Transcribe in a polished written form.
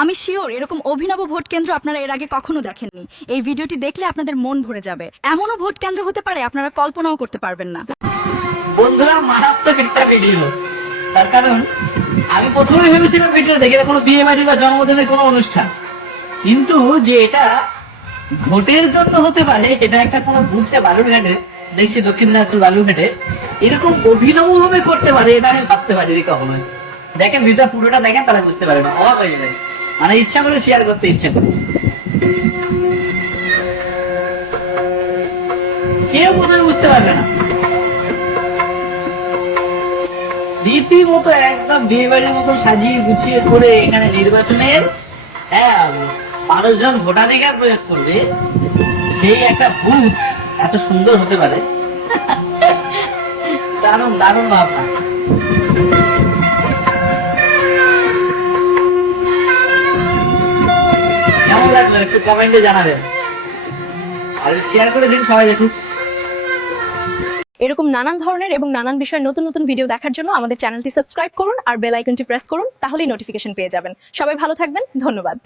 আমি শিওর এরকম অভিনব ভোট কেন্দ্র আপনারা এর আগে কখনো দেখেননি। এই ভিডিওটি দেখলে আপনাদের মন ভরে যাবে। এমনও ভোট কেন্দ্র হতে পারে আপনারা কল্পনাও করতে পারবেন না। বন্ধুরা, মারাত্মক একটা ভিডিও। তার কারণ আমি প্রথমে ভেবেছিলাম ভিডিও দেখে কোনো বিয়ে বাড়ি বা জন্মদিনের কোনো অনুষ্ঠান, কিন্তু যে এটা ভোটের জন্য হতে পারে, এটা একটা কোনো বুথে বালুরঘাটে দেখছি, দক্ষিণ দিনাজপুর বালুরঘাটে এরকম অভিনব ভাবে করতে পারে, এটা আমি ভাবতে পারিনি কখনো। দেখেন ভিডিওটা পুরোটা দেখেন, তাহলে বুঝতে পারবেন, অবাক হয়ে যাবে। মানে ইচ্ছা করে শেয়ার করতে ইচ্ছা করে, কেউ প্রথমে বুঝতে পারবে না। রীতিমতো একদম বিয়ে বাড়ির মতন সাজিয়ে গুছিয়ে করে এখানে নির্বাচনের, হ্যাঁ, মানুষজন ভোটাধিকার প্রয়োগ করবে, সেই একটা বুথ এত সুন্দর হতে পারে, দারুণ দারুণ ভাবনা। কেমন লাগলো একটু কমেন্টে জানাবেন, আর শেয়ার করে দিন, সবাই দেখুক। এরকম নানান ধরনের এবং নানান বিষয়ের নতুন নতুন ভিডিও দেখার জন্য আমাদের চ্যানেলটি সাবস্ক্রাইব করুন আর বেল আইকনটি প্রেস করুন, তাহলেই নোটিফিকেশন পেয়ে যাবেন। সবাই ভালো থাকবেন, ধন্যবাদ।